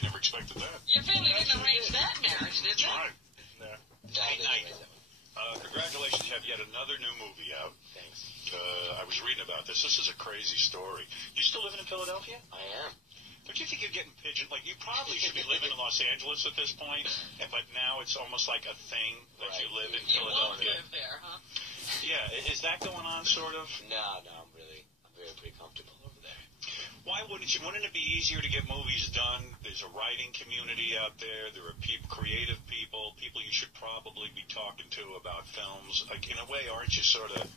You never expected that. Your family didn't arrange that marriage, did they? That's right. Yeah. Hey, Knight, congratulations. You have yet another new movie out. Thanks. I was reading about this. This is a crazy story. You still living in Philadelphia? I am. Don't you think you're getting pigeoned? Like, you probably should be living in Los Angeles at this point, but now it's almost like a thing that you live in Philadelphia. You won't live there, huh? Yeah, is that going on, sort of? No, I'm pretty comfortable over there. Why wouldn't you? Wouldn't it be easier to get movies done? There's a writing community out there. There are creative people you should probably be talking to about films. Like, in a way, aren't you sort of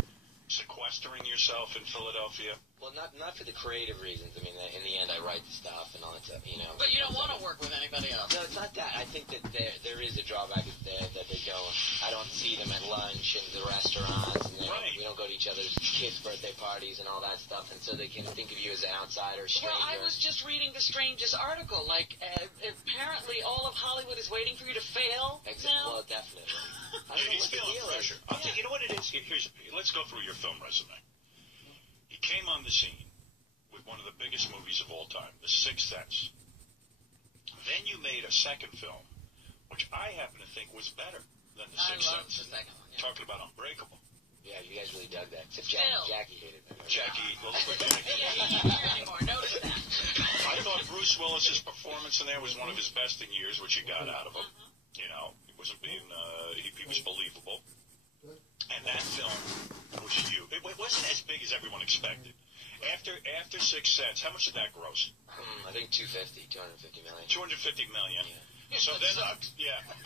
sequestering yourself in Philadelphia? Well, not for the creative reasons. I mean, in the end, I write the stuff and all that stuff, you know. But you don't want to work with anybody else. No, it's not that. I think that there is a drawback there that they don't. I don't see them at lunch and the restaurants, and we don't go to each other's kids' birthday parties and all that stuff, and so they can think of you as an outsider, stranger. Well, I was just reading the strangest article. Like, apparently all of Hollywood is waiting for you to fail now. Well, definitely. He's feeling pressure. You know what it is? Let's go through your film resume. He came on the scene with one of the biggest movies of all time, The Sixth Sense. Then you made a second film, which I happen to think was better than The Sixth Sense. I loved the second one. Yeah. Talking about Unbreakable. Yeah, you guys really dug that. Except Jackie hated it. Jackie, well, look at Jackie. Yeah, he ain't here anymore. Notice that. I thought Bruce Willis's performance in there was one of his best in years, which you got out of him. You know, he wasn't being, he was believable. And that film was huge. It wasn't as big as everyone expected. After Sixth Sense, how much did that gross? I think 250 million. 250 million. Yeah. So then,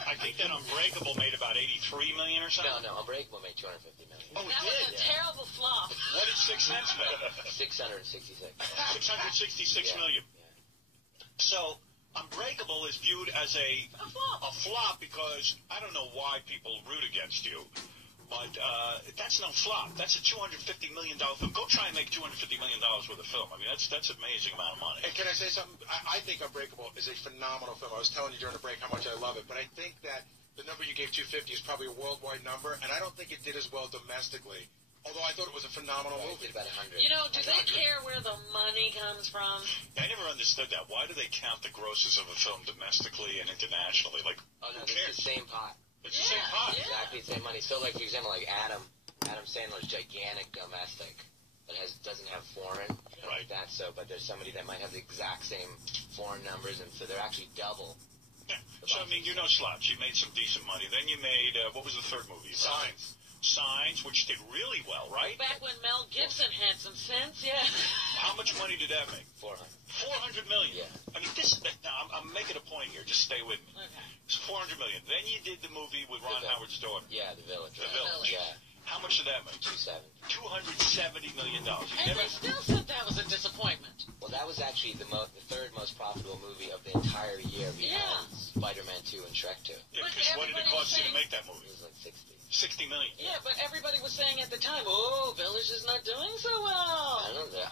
I think that Unbreakable made about 83 million or something. No, Unbreakable made 250 million. Oh, it That did? was a terrible flop. What did Sixth Sense make? 666. 666 million. Yeah. So Unbreakable is viewed as a flop because I don't know why people root against you. But that's no flop. That's a $250 million film. Go try and make $250 million worth of film. I mean, that's an amazing amount of money. And can I say something? I think Unbreakable is a phenomenal film. I was telling you during the break how much I love it. But I think that the number you gave, 250, is probably a worldwide number. And I don't think it did as well domestically. Although I thought it was a phenomenal movie. It did about 100. You know, do they care where the money comes from? I never understood that. Why do they count the grosses of a film domestically and internationally? Like, oh, no, who it's cares? the same pot. It's the same pot. Yeah. Exactly the same money. So, like, for example, like Adam Sandler's gigantic domestic that doesn't have foreign. Right. That so, but there's somebody that might have the exact same foreign numbers, and so they're actually double. Yeah. So, I mean, you're no slouch. You made some decent money. Then you made, what was the third movie? Signs, which did really well, right? Back when Mel Gibson had some sense, yeah. How much money did that make? 400. 400 million. Yeah. I mean, now, I'm making a point here. Just stay with me. Okay. It's 400 million. Then you did the movie with Ron Howard's daughter. Yeah, The Village. The Village. Yeah. How much did that make? 270. $270 million. And they still said that was a disappointment. Well, that was actually the third most profitable movie of the entire year behind Spider-Man 2 and Shrek 2. Yeah, because what did it cost you to make that movie? It was like 60. 60 million. Yeah, but everybody was saying at the time, oh, Village is not doing so well. I don't know.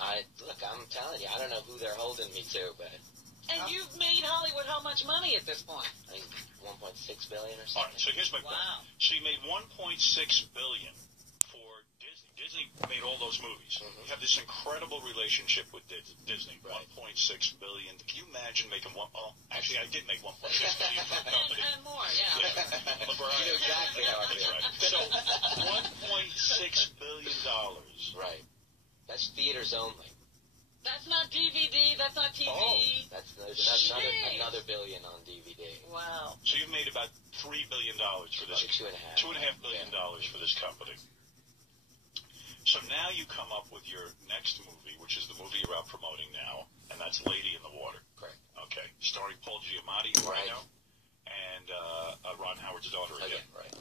Look, I'm telling you, I don't know who they're holding me to, but... And you've made Hollywood how much money at this point? I think 1.6 billion or All something. right, so here's my point. So you made 1.6 billion for Disney. Disney made all those movies. You have this incredible relationship with Disney. Right. 1.6 billion. Can you imagine making actually, I did make 1.6 billion for a company. And more, yeah. Look where I am. You know exactly how I That's feel. right. So $1.6 billion. Right. That's theaters only. That's not DVD, that's not TV. Oh. There's another billion on DVD. Wow. So you've made about $3 billion for this. About $2.5 billion for this company. So now you come up with your next movie, which is the movie you're out promoting now, and that's Lady in the Water. Correct. Okay. Starring Paul Giamatti, Right. and Ron Howard's daughter again. Right.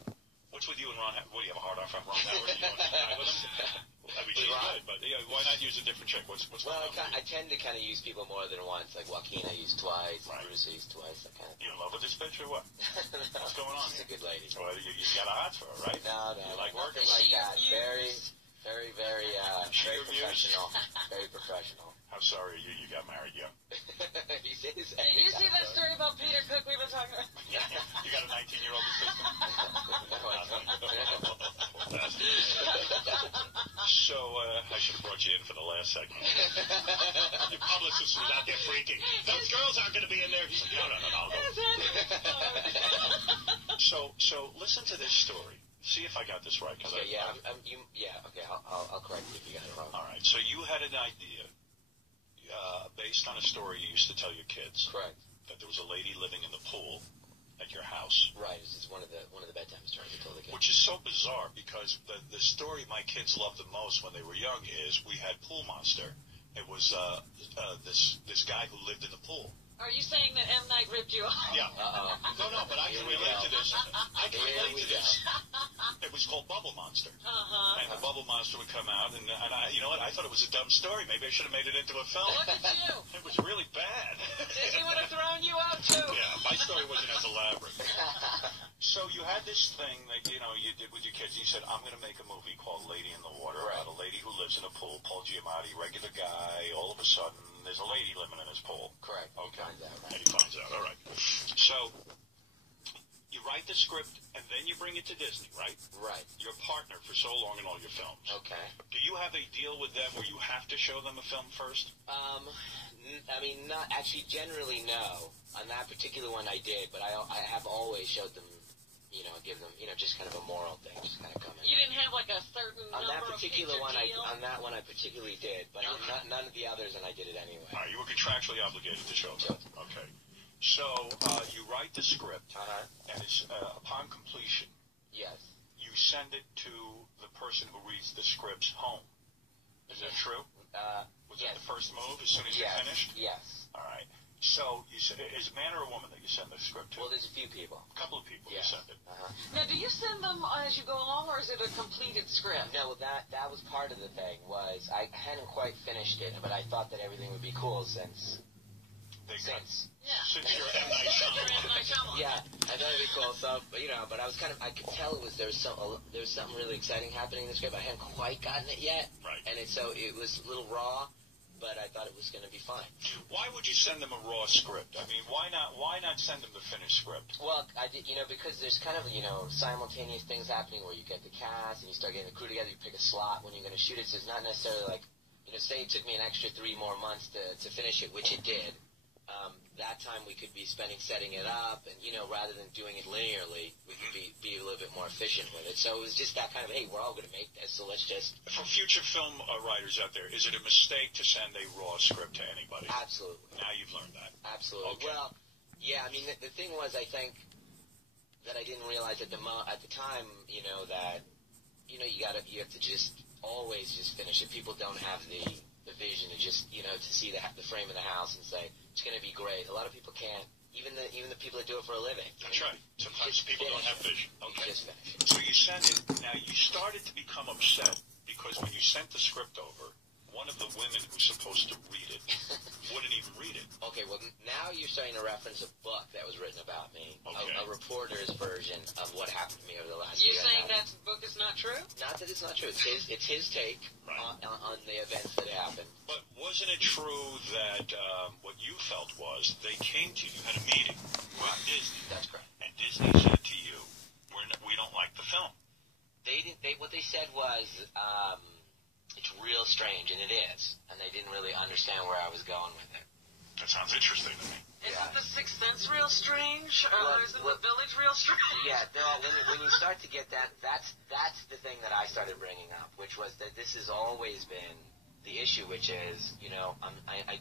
What's with you and Ron Howard? What, do you have a hard on for Ron Howard? You want to die with him? I mean, she's good, but why not use a different chick? What's Well, I tend to kind of use people more than once. Like Joaquin, I used twice. Right. Bruce, I used twice. That kind of. You in love with this bitch or what? What's going on She's here? a good lady. Well, you got a heart for her, right? No. You like working Nothing with like her? that. Very your views? professional. Very professional. I'm sorry you got married young. He says Did you see that story about Peter Cook we were talking about? Yeah. You got a 19-year-old assistant? So, I should have brought you in for the last segment. You publicist was out there freaking. Those girls aren't going to be in there. He's like, no. So listen to this story. See if I got this right. Okay, okay, I'll correct you if you got it wrong. All right, so you had an idea based on a story you used to tell your kids. Correct. That there was a lady living in the pool at your house. Right, this is one of the bedtime stories I told the kids. Which is so bizarre because the story my kids loved the most when they were young is we had Pool Monster. It was this guy who lived in the pool. Are you saying that M. Night ripped you off? Yeah. No, but I can relate to this. It was called Bubble Monster. And the Bubble Monster would come out, and you know what? I thought it was a dumb story. Maybe I should have made it into a film. Look at you. It was really bad. Disney would have thrown you out, too. Yeah, my story wasn't as elaborate. So you had this thing that, you did with your kids. You said, I'm going to make a movie called Lady in the Water about a lady who lives in a pool. Paul Giamatti, regular guy. All of a sudden, there's a lady living in his pool. Correct. Okay. He finds out, right? And he finds out. All right. So you write the script, and then you bring it to Disney, right? Right. Your partner for so long in all your films. Okay. Do you have a deal with them where you have to show them a film first? I mean, not actually. Generally, no. On that particular one, I did, but I have always showed them. Give them, just kind of a moral thing, just kind of come in. You didn't have like a certain on that particular one. deal? On that one, I particularly did, but none of the others, and I did it anyway. All right, you were contractually obligated to show them. Okay. So you write the script, and it's upon completion. Yes. You send it to the person who reads the scripts home. Is that true? Was that the first move as soon as you finished? Yes. All right. So, is it a man or a woman that you send the script to? Well, there's a few people. A couple of people you send it. Now, do you send them as you go along, or is it a completed script? No, that was part of the thing, was I hadn't quite finished it, but I thought that everything would be cool since Since you're M. Night Shyamalan. Yeah, I thought it'd be cool, so, but I was I could tell there was something really exciting happening in the script. I hadn't quite gotten it yet. Right. And so it was a little raw, but I thought it was going to be fine. Why would you send them a raw script? I mean, why not send them the finished script? Well, I did, because there's kind of, simultaneous things happening where you get the cast and you start getting the crew together, you pick a slot when you're going to shoot it, so it's not necessarily like, say it took me an extra 3 more months to finish it, which it did. That time we could be spending setting it up, and, rather than doing it linearly, we could be a little bit more efficient with it. So it was just that kind of, hey, we're all going to make this, so let's just... For future film writers out there, is it a mistake to send a raw script to anybody? Absolutely. Now you've learned that. Absolutely. Okay. Well, yeah, I mean, the thing was, I think, that I didn't realize at the time, that, you have to just always just finish it. People don't have the vision to just, to see the frame of the house and say, it's going to be great. A lot of people can't. Even the people that do it for a living. That's right. Sometimes people don't have vision. Okay. Just finish it. So you send it. Now, you started to become upset because when you sent the script over, one of the women who's supposed to read it wouldn't even read it. Okay, well, now you're starting to reference a book that was written about me. Okay. A reporter's version of what happened to me over the last year. You're saying that book is not true? Not that it's not true. It's his take on the events that happened. But wasn't it true that what you felt was they came to you, had a meeting with Disney. That's correct. And Disney said to you, we don't like the film. What they said was, it's real strange, and it is. And they didn't really understand where I was going with it. That sounds interesting to me. Isn't The Sixth Sense real strange? Isn't The Village real strange? Yeah, when you start to get that's the thing that I started bringing up, which was that this has always been the issue, which is, I